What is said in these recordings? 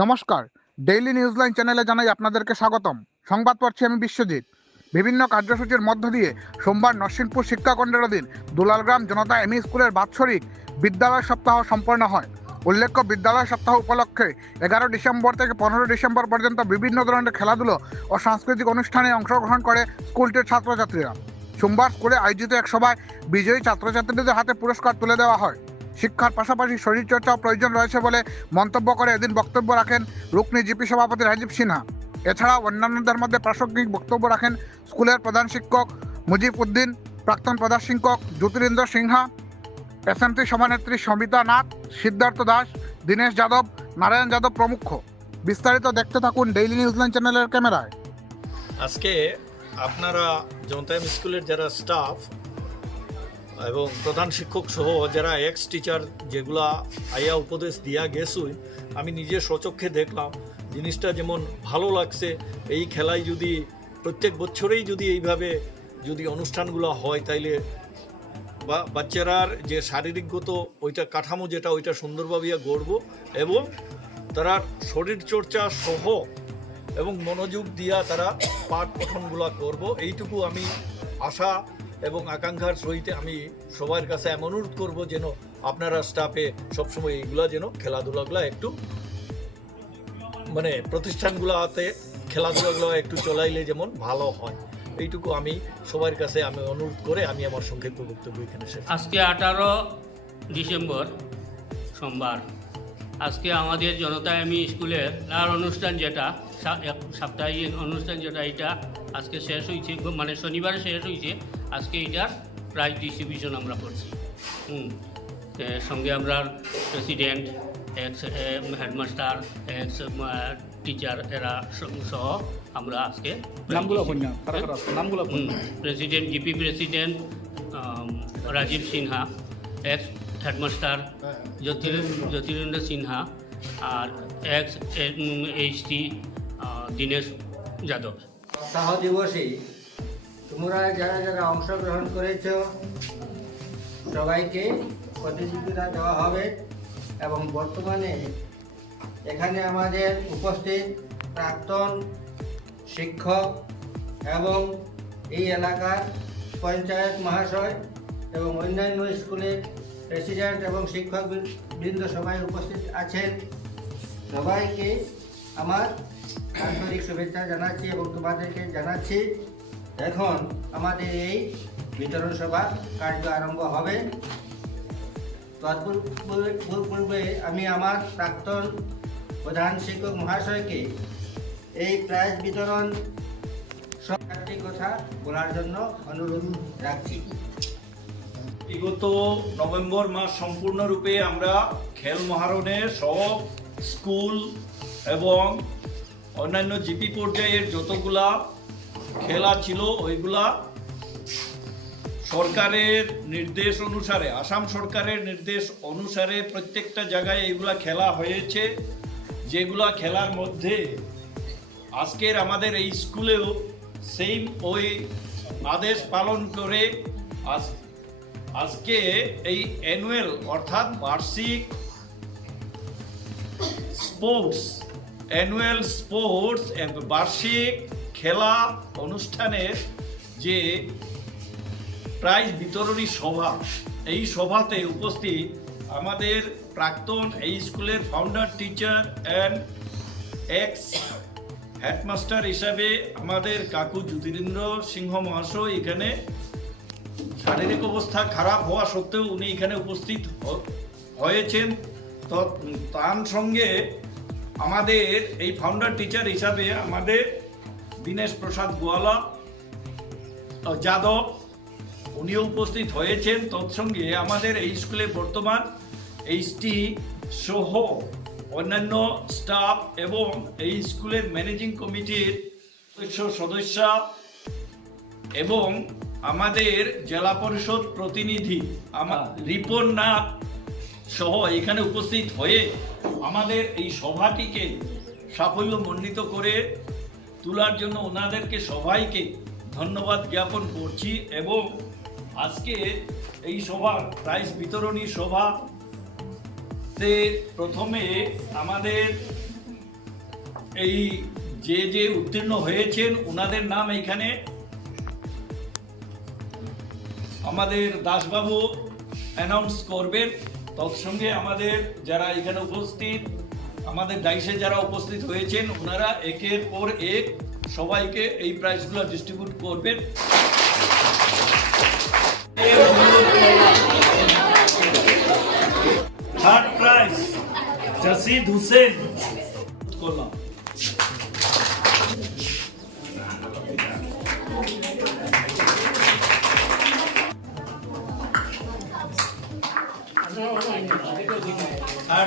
নমস্কার ডেইলি নিউজলাইন চ্যানেলে জানাই আপনাদেরকে স্বাগতম। সংবাদ পড়ছি আমি বিশ্বজিৎ। বিভিন্ন কার্যসূচির মধ্য দিয়ে সোমবার নরসিংপুর শিক্ষাখণ্ডের দুলালগ্রাম জনতা এমই স্কুলের বাৎসরিক বিদ্যালয় সপ্তাহ সম্পন্ন হয়। উল্লেখ্য, বিদ্যালয় সপ্তাহ উপলক্ষে এগারো ডিসেম্বর থেকে পনেরো ডিসেম্বর পর্যন্ত বিভিন্ন ধরনের খেলাধুলো ও সাংস্কৃতিক অনুষ্ঠানে অংশগ্রহণ করে স্কুলটির ছাত্রছাত্রীরা। সোমবার স্কুলে আয়োজিত এক সভায় বিজয়ী ছাত্রছাত্রীদের হাতে পুরস্কার তুলে দেওয়া হয়। শিক্ষার পাশাপাশি শরীরচর্চাও প্রয়োজন রয়েছে বলে মন্তব্য করে এদিন বক্তব্য রাখেন রুকনি জিপি সভাপতি রাজীব সিনহা। এছাড়াও অন্যান্যদের মধ্যে প্রাসঙ্গিক বক্তব্য রাখেন স্কুলের প্রধান শিক্ষক মুজিব উদ্দিন, প্রাক্তন প্রধান শিক্ষক জ্যোতিরিন্দ্র সিনহা এসএমসি সভানেত্রী সবিতা নাথ, সিদ্ধার্থ দাস, দীনেশ যাদব, নারায়ণ যাদব প্রমুখ। বিস্তারিত দেখতে থাকুন ডেইলি নিউজল্যান্ড চ্যানেলের ক্যামেরায়। আজকে আপনারা জনতাইম স্কুলের যারা স্টাফ এবং প্রধান শিক্ষক সহ যারা এক্স টিচার যেগুলা আয়া উপদেশ দিয়া গেছুই আমি নিজে স্বচক্ষে দেখলাম, জিনিসটা যেমন ভালো লাগছে, এই খেলায় যদি প্রত্যেক বছরেই যদি এইভাবে যদি অনুষ্ঠানগুলো হয় তাইলে বা বাচ্চারার যে শারীরিকগত ওইটা কাঠামো যেটা ওইটা সুন্দরভাবে গড়ব এবং তারা শরীর চর্চা সহ এবং মনোযোগ দিয়া তারা পাঠ পঠনগুলো করব, এইটুকু আমি আশা এবং আকাঙ্ক্ষার সহিত আমি সবার কাছে এমন অনুরোধ করব যেন আপনারা স্টাফে সবসময় এইগুলা যেন খেলাধুলাগুলো একটু মানে প্রতিষ্ঠানগুলোতে খেলাধুলাগুলো একটু চলাইলে যেমন ভালো হয়। এইটুকু আমি সবার কাছে আমি অনুরোধ করে আমি আমার সংক্ষিপ্ত বক্তব্য এখানে শেষ আজকে আঠারো ডিসেম্বর সোমবার। আজকে আমাদের জনতা আমি স্কুলের আর অনুষ্ঠান যেটা সাপ্তাহিক অনুষ্ঠান যেটা এটা আজকে শেষ হয়েছে মানে শনিবারে শেষ হয়েছে আজকে এটার প্রাইজ ডিস্ট্রিবিউশন আমরা করছি। হুম সঙ্গে আমরা president ex headmaster ex teacher এরা সহ আমরা আজকে নামগুলো বলুন না কারা কারা আছে? নামগুলো president GP president Rajiv Sinha ex headmaster জ্যোতির- জ্যোতিরেন্দ্র সিনহা আর ex H T Dinesh Yadav. দিবসে তোমরা যারা যারা অংশগ্রহণ করেছ, সবাইকে প্রতিযোগিতা দেওয়া হবে এবং বর্তমানে এখানে আমাদের উপস্থিত প্রাক্তন শিক্ষক এবং এই এলাকার পঞ্চায়েত মহাশয় এবং অন্যান্য স্কুলের প্রেসিডেন্ট এবং শিক্ষক বৃন্দ সবাই উপস্থিত আছেন। সবাইকে আমার আন্তরিক শুভেচ্ছা জানাচ্ছি এবং তোমাদেরকে জানাচ্ছি এখন আমাদের এই বিতরণ সভা কার্য আরম্ভ হবে। তৎপূর্বে পূর্বে আমি আমার প্রাক্তন প্রধান শিক্ষক মহাশয়কে এই প্রাইজ বিতরণ সব কথা বলার জন্য অনুরোধ রাখছি। বিগত নভেম্বর মাস সম্পূর্ণরূপে আমরা খেল মহারণে সব স্কুল এবং অন্যান্য জিপি পর্যায়ের যতগুলা খেলা ছিল ওইগুলা সরকারের নির্দেশ অনুসারে, আসাম সরকারের নির্দেশ অনুসারে প্রত্যেকটা জায়গায় এইগুলা খেলা হয়েছে। যেগুলা খেলার মধ্যে আজকের আমাদের এই স্কুলেও সেম ওই আদেশ পালন করে আজ, আজকে এই অ্যানুয়াল অর্থাৎ বার্ষিক স্পোর্টস অ্যানুয়াল স্পোর্টস বার্ষিক খেলা অনুষ্ঠানের যে প্রাইজ বিতরণী সভা, এই সভাতে উপস্থিত আমাদের প্রাক্তন এই স্কুলের founder teacher and ex headmaster হিসাবে আমাদের কাকু জ্যোতিরেন্দ্র সিংহ মহাশয় এখানে শারীরিক অবস্থা খারাপ হওয়া সত্ত্বেও উনি এখানে উপস্থিত হয়েছেন। তার সঙ্গে আমাদের এই ফাউন্ডার টিচার হিসাবে আমাদের দীনেশ প্রসাদ গোয়ালা যাদব উনিও উপস্থিত হয়েছেন। তৎসঙ্গে আমাদের এই স্কুলে বর্তমান এইচটি সহ অন্যান্য স্টাফ এবং এই স্কুলের ম্যানেজিং কমিটির সদস্য সদস্যা এবং আমাদের জেলা পরিষদ প্রতিনিধি আমার রিপন নাথ সহ এখানে উপস্থিত হয়ে আমাদের এই সভাটিকে সাফল্যমণ্ডিত করে তোলার জন্য ওনাদেরকে সবাইকে ধন্যবাদ জ্ঞাপন করছি এবং আজকে এই সভার, প্রাইজ বিতরণী সভা তে প্রথমে আমাদের এই যে যে উত্তীর্ণ হয়েছেন, ওনাদের নাম এইখানে। আমাদের দাসবাবু অ্যানাউন্স করবেন। তৎসঙ্গে আমাদের যারা এখানে উপস্থিত আমাদের ডাইসে যারা উপস্থিত হয়েছেন ওনারা একের পর এক সবাইকে এই প্রাইজগুলো ডিস্ট্রিবিউট করবেন। থার্ড প্রাইজ জাসিদ হুসেন করলাম। আর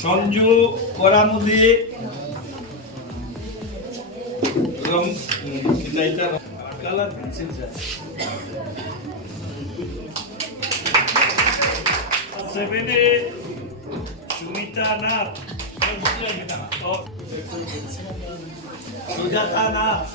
সঞ্জু করামুদি রং কালার পেন্সিল সেভেনে সুমিতা নাথ। সুজাতা নাথ।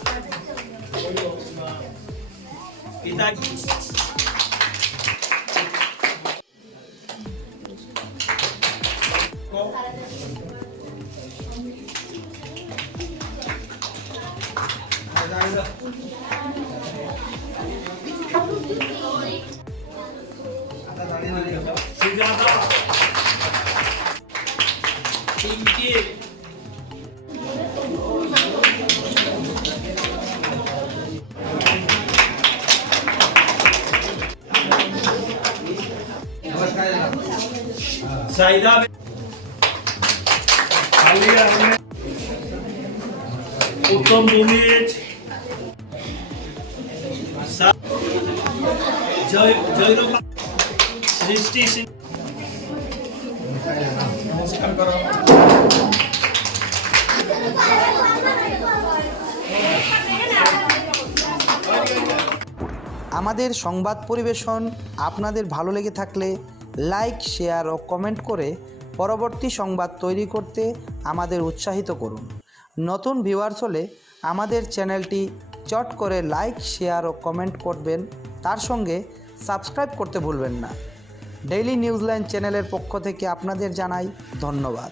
साईदा उत्तम भूमिज সৃষ্টি নমস্কার করো। আমাদের সংবাদ পরিবেশন আপনাদের ভালো লেগে থাকলে লাইক শেয়ার ও কমেন্ট করে পরবর্তী সংবাদ তৈরি করতে আমাদের উৎসাহিত করুন। নতুন ভিউয়ার্স হলে আমাদের চ্যানেলটি চট করে লাইক শেয়ার ও কমেন্ট করবেন। তার সঙ্গে সাবস্ক্রাইব করতে ভুলবেন না। ডেইলি নিউজলাইন চ্যানেলের পক্ষ থেকে আপনাদের জানাই ধন্যবাদ।